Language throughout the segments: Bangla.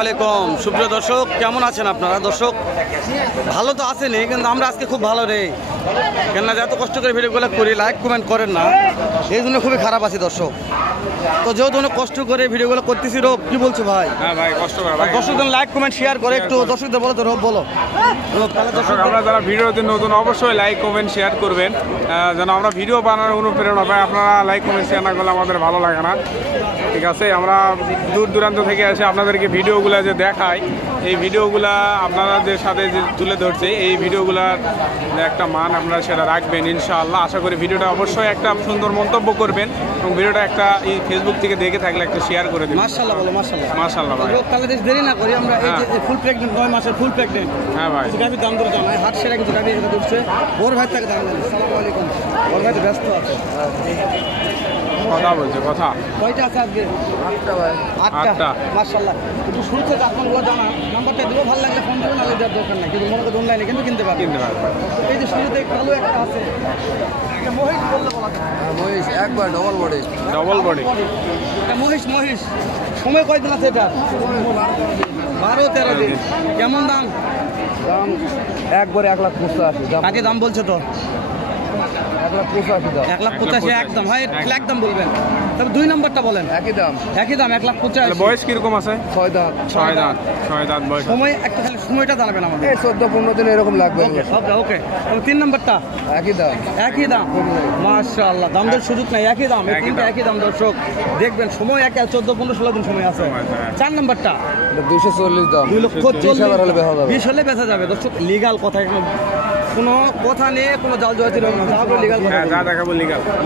আলাইকুম সুপ্রিয় দর্শক, কেমন আছেন আপনারা? দর্শক ভালো তো আছেনই, কিন্তু আমরা আজকে খুব ভালো নেই। কেননা এত কষ্ট করে ভিডিওগুলো করি, লাইক কমেন্ট করেন না, এই জন্য খুবই খারাপ আছি দর্শক। তো যেহেতু অনেক কষ্ট করে ভিডিওগুলো করতেছি, রোগ কি বলছো ভাই? হ্যাঁ ভাই, কষ্ট করে ভাই। দর্শকদের লাইক কমেন্ট শেয়ার করে একটু দর্শকদের বলো তো, রোগ বলো। দর্শক আমরা যারা ভিডিওতে নতুন অবশ্যই লাইক কমেন্ট শেয়ার করবেন, যেন আমরা ভিডিও বানানোর অনুপ্রেরণা পাই। আপনারা লাইক কমেন্ট শেয়ার না করলে আমাদের ভালো লাগে না, ঠিক আছে? আমরা দূর দূরান্ত থেকে এসে আপনাদেরকে ভিডিওগুলো যে দেখাই, এই ভিডিওগুলা আপনাদের সাথে যে তুলে ধরছে, এই ভিডিওগুলার একটা মান আপনারা সেটা রাখবেন ইনশাআল্লাহ। আশা করি ভিডিওটা অবশ্যই একটা সুন্দর মন্তব্য করবেন এবং ভিডিওটা একটা এই ফেসবুক থেকে দেখে থাকলে একটা শেয়ার করে দেবেন। মাশাআল্লাহ বলো, মাশাআল্লাহ মাশাআল্লাহ ভাই। তাহলে দেরি না করি, আমরা এই যে ফুল প্রেগনেন্ট 9 মাসের ফুল প্রেগনেন্ট, হ্যাঁ ভাই, গাভীর দাম ধরে জানাই, হাট সেরা কিন্তু গাভী এটা ধরছে। ওর ভাই থেকে দাম জানাই। আসসালামু আলাইকুম। ওর ভাই তো ব্যস্ত আছে, কথা বলছে কথা। কয়টা আছে আজকে? 8টা ভাই। 8টা। মাশাআল্লাহ। একটু শুরুতে আপনাগুলো জানা, নাম্বারটা দিও, ভালো লাগলে ফোন করবেন, আলাদা দেওয়ার দরকার নাই, কিন্তু মনে করেন অনলাইনে কিন্তু কিনতে পারবেন। এই যে শুরুতে কালো একটা আছে, এটা মহিষ বললে বলা যায়। মহিষ একবার ডবল বডি। Double body. এটা মহিষ। সময় কয়দিন আছে এটা? 12-13 দিন। কেমন দাম? দাম একবারে 1,85,000 দাম। কাকে দাম বলছো তো? 1,85,000 দাম। 1,85,000 একদম। হয় একদম বলবেন। তবে 2 নাম্বারটা বলেন। একই দাম। 1,85,000। বয়স কিরকম আছে? 6 দাঁত। 6 দাঁত বয়স। সময় একটা খালি সময়টা জানাবেন আমাদের। এই 14-15 দিন এরকম লাগবে। ওকে। তবে 3 নাম্বারটা একই দাম। একই দাম। মাশাআল্লাহ, দাম দেওয়ার সুযোগ নাই, একই দাম। এই তিনটা একই দাম দর্শক, দেখবেন সময় 14-15-16 দিন সময় আছে। 4 নাম্বারটা 240 দাম। 2,40,000 হলে বেচা যাবে। 20 হলে বেচা যাবে দর্শক। লিগাল কথা, কোনো কথা নেই, কোনো জাল জয়তির লিগাল কথা। যা দেখাবো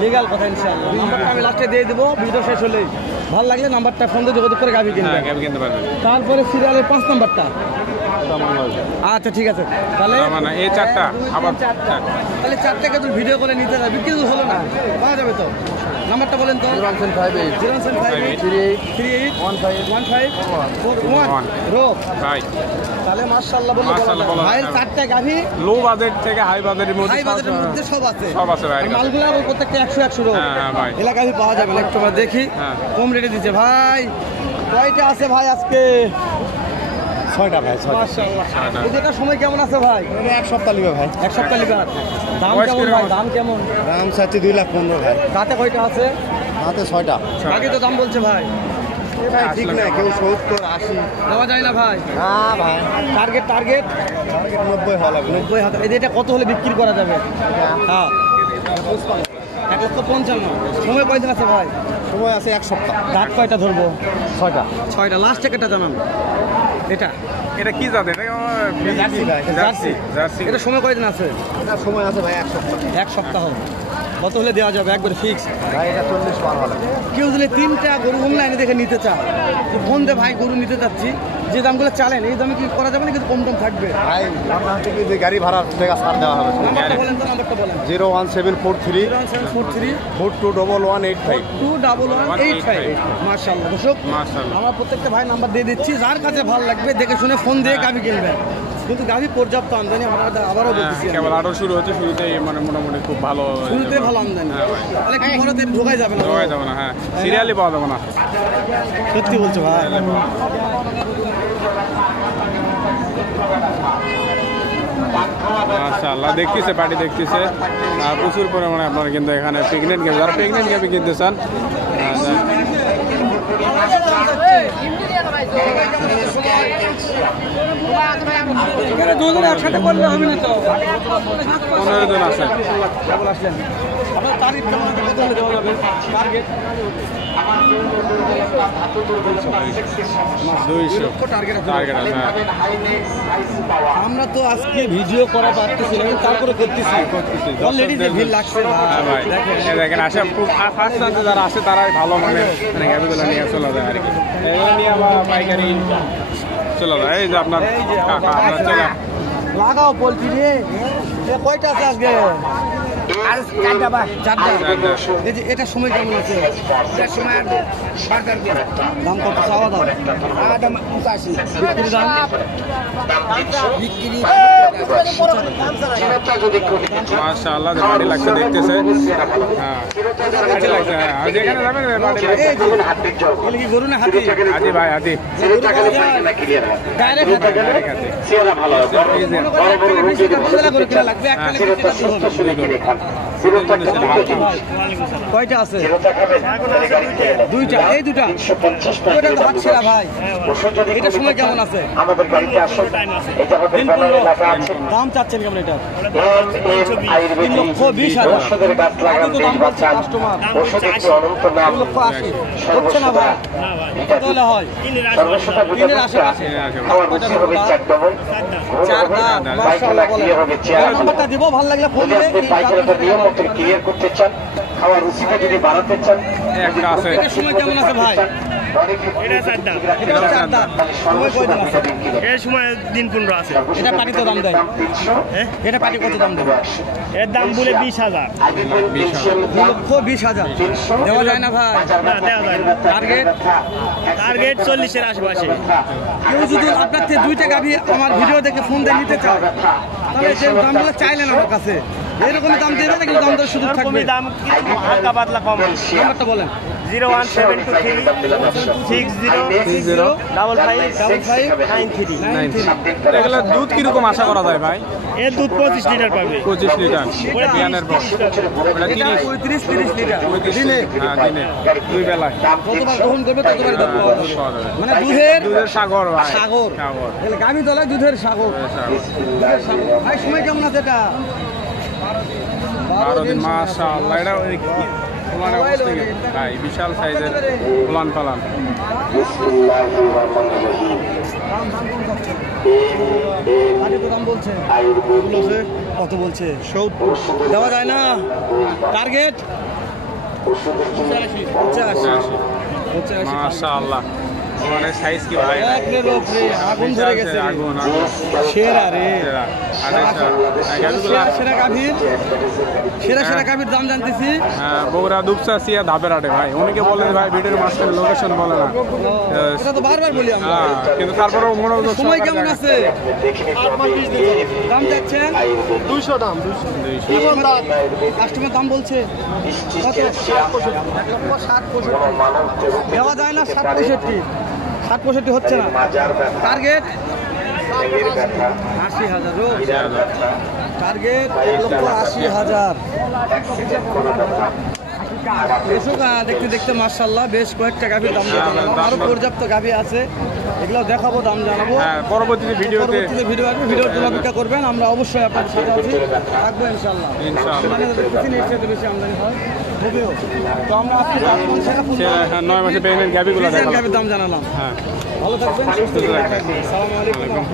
লিগাল কথা ইনশাআল্লাহ। নাম্বারটা আমি লাস্টে দিয়ে দেবো, ভিডিও শেষ হলেই। ভালো লাগলে নাম্বারটা ফোন দিয়ে যোগাযোগ করে গাভী কিনবেন। গাভী কিনতে পারবেন। তারপরে সিরিয়ালের 5 নাম্বারটা। আচ্ছা ঠিক আছে, তাহলে এই 4টা আবার 4টা, তাহলে 4টাকে তো ভিডিও করে নিতে যাবে, কিছু হলো না, পাওয়া যাবে তো? নাম্বারটা বলেন তো। 058 38 1541 রোগ ভাই। তাহলে মাশাআল্লাহ বললো ভাইয়ের 4টা গাভী, লো বাজেট থেকে হাই বাজেটের মধ্যে হাই বাজেটের মধ্যে সব আছে। সব আছে ভাই। মালগুলো আর প্রত্যেকটা 100 রোগ। হ্যাঁ ভাই, এলাকা গাভী পাওয়া যাবে না, একটু আমরা দেখি। কম রেটে দিচ্ছে ভাই। কয়টা আছে ভাই আজকে? 6টা ভাই। মাশাআল্লাহ। এটা সময় কেমন আছে ভাই? 1 সপ্তাহ লিবে ভাই। 1 সপ্তাহ লিবে। দাম কেমন ভাই? দাম কেমন? দাম চাচ্ছি 2,15,000 ভাই। তাতে কয়টা আছে? হাতে 6টা। আগে তো দাম বলছে ভাই। ভাই ঠিক না, কেউ 70 80 দেওয়া যায় না ভাই। না ভাই। টার্গেট 90 হওয়া লাগবে। 90,000। এটা কত হলে বিক্রি করা যাবে? হ্যাঁ 1,55,000। সময় কয়দিন আছে ভাই? সময় আছে 1 সপ্তাহ। দাঁত কয়টা ধরবো? 6টা। 6টা। লাস্ট একটা জানান। এটা কি জাত? এটা জার্সি। এটা সময় কয়দিন আছে? এটা সময় আছে ভাই 1 সপ্তাহ। 1 সপ্তাহ। কত হলে দেওয়া যাবে একবারে ফিক্স? ভাই এটা 40 পার হওয়া লাগবে। কেউ যদি 3টা গরু অনলাইনে দেখে নিতে চায়, ফোন দে ভাই গরু নিতে চাচ্ছি, যে দামগুলো চালেন এই দামে কি করা যাবে না? কিন্তু কম দাম থাকবে ভাই। আপনার থেকে যে গাড়ি ভাড়ার টাকা ছাড় দেওয়া হবে। নাম্বারটা বলেন তো, নাম্বারটা বলেন। 01743 01743 421185 421185। মাশাআল্লাহ দর্শক, মাশাআল্লাহ। আমরা প্রত্যেকটা ভাই নাম্বার দিয়ে দিচ্ছি, যার কাছে ভালো লাগবে দেখে শুনে ফোন দিয়ে গাভী কিনবেন। কিন্তু গাভী পর্যাপ্ত আমদানি, আমরা আবারও বলতেছি, কেবল আরো শুরু হচ্ছে, শুরুতে মানে মোটামুটি খুব ভালো, শুরুতে ভালো আমদানি। তাহলে কি বড়তে ঢোকাই যাবে না? ঢোকাই যাবে না। হ্যাঁ, সিরিয়ালি পাওয়া যাবে না। সত্যি বলছো ভাই। মাশাআল্লাহ, দেখতেছে পার্টি দেখতেছে প্রচুর পরিমাণে। আপনারা কিন্তু এখানে প্রেগনেন্ট গাভী, যারা প্রেগনেন্ট গাভী কিনতে চান, দুজনে একসাথে করলে হবে না তো। 15 জন আছে। কেবল আসলেন, আপনার তারিখ কেমন আছে? কত হলে দেওয়া যাবে টার্গেট? 200 টার্গেট আছে। হ্যাঁ। আমরা তো আজকে ভিডিও করা পারতেছিলাম, কিন্তু তারপরে করতেছি। অলরেডি যে ভিড় লাগছে হ্যাঁ ভাই, এই দেখেন আসে ফার্স্ট টাইমে যারা আসে তারাই ভালো মানে গাভীগুলো নিয়ে চলে যায় আর কি। এগুলো নিয়ে আবার পাইকারি চলে যায়। এই যে আপনার কাকা, আপনার চলে লাগাও পোলট্রি রে। কয়টা আছে আজকে? চারটা চারটা। এই যে এটা সময় কেমন আছে দাম কত চাওয়া দাম বিক্রি দাম মাশাআল্লাহ বাড়ি লাগছে দেখতেছে হ্যাঁ বাড়ি লাগছে হ্যাঁ আর যেখানে যাবেন বাড়ি লাগছে এগুলো কি গরু না হাতি হাতি ভাই হাতি ডাইরেক্ট হাতি কয়টা আছে দুইটা এই দুটা ওইটা তো হাতছেড়া ভাই এটা সময় কেমন আছে দিন 15 দাম চাচ্ছেন কেমন এটা 3,20,000 কত দাম বলছে কাস্টমার 2,80,000 হচ্ছে না ভাই কত হলে হয় তিনের আশেপাশে চার দাম মাশাআল্লাহ বলে নাম্বারটা দিব ভালো লাগলে ফোন দিলে ক্লিয়ার করতে চান খাওয়ার রুচিটা যদি বাড়াতে চান একটা আছে এটার সময় কেমন আছে ভাই এটা চার দাম সময় কয় দিন আছে এর সময় দিন 15 আছে। এটা পাটি তো দাম দেয় এটা পাটি কত দাম দেয় এর দাম বলে 20,000। 2,20,000 দেওয়া যায় না ভাই না দেওয়া যায় না। টার্গেট টার্গেট 40-এর আশেপাশে। কেউ যদি আপনার থেকে দুইটা গাভি আমার ভিডিও দেখে ফোন দিয়ে নিতে চায় তাহলে যে দামগুলো চাইলেন আমার কাছে এরকমই দাম দিয়ে দেবে কিন্তু দাম দর সুযোগ থাকবে তুমি দাম কিছু হালকা পাতলা কম হবে। নাম্বারটা বলেন 01723 এগুলো দুধ কিরকম আশা করা যায় ভাই এর দুধ 25 লিটার পাবে। 25 লিটার বিয়ানের পর ওটা এটা 30 35-30 লিটার দিনে হ্যাঁ দিনে দুই বেলায় কতবার গ্রহণ করবে ততবার দুধ পাওয়া যাবে পাওয়া যাবে। মানে দুধের দুধের সাগর ভাই সাগর সাগর তাহলে গাভি তলায় দুধের সাগর দুধের সাগর ভাই সময় কেমন আছে এটা 12 দিন মাশাআল্লাহ এটা ওই মানে অবস্থা কি? ভাই বিশাল সাইজের প্লান পালান দাম বলছে কত বলছে 70 দেওয়া যায় না টার্গেট 85 মাশাআল্লাহ মানে সাইজ কি ভাই একরের উপরে আগুন ধরে গেছে রে। আগুন আগুন সেরা রে গাড়িগুলা সেরা গাভীর সেরা গাভীর দাম জানতেছি বগুড়া দুপসা সিয়া ধাপের হাটে ভাই অনেকে বলে যে ভাই ভিডিওর মাঝখানে লোকেশন বলে না এটা তো বারবার বলি আমরা কিন্তু তারপরেও মনোযোগ সময় কেমন আছে দাম যাচ্ছেন 200 দাম 200 কাস্টমার দাম বলছে কত 60-65 দেওয়া যায় না 60-65 হচ্ছে না টার্গেট 80,000 টার্গেট 1,80,000 দেখতে দেখতে মাশাআল্লাহ বেশ কয়েকটা গাভীর দাম জানাবো আরো পর্যাপ্ত গাভী আছে এগুলো দেখাবো দাম জানাবো পরবর্তীতে ভিডিওতে ভিডিও আসবে ভিডিওর জন্য অপেক্ষা করবেন আমরা অবশ্যই আপনাদের সাথে আছি থাকবো ইনশাআল্লাহ মানে দেখতেছি বেশি আমদানি হয় হবেও তো আমরা আজকে সেটা 9 মাসে প্রেগনেন্ট গাভীগুলো দেখাবো গাভীর দাম জানালাম হ্যাঁ ভালো থাকবেন সুস্থ থাকবেন আসসালামু আলাইকুম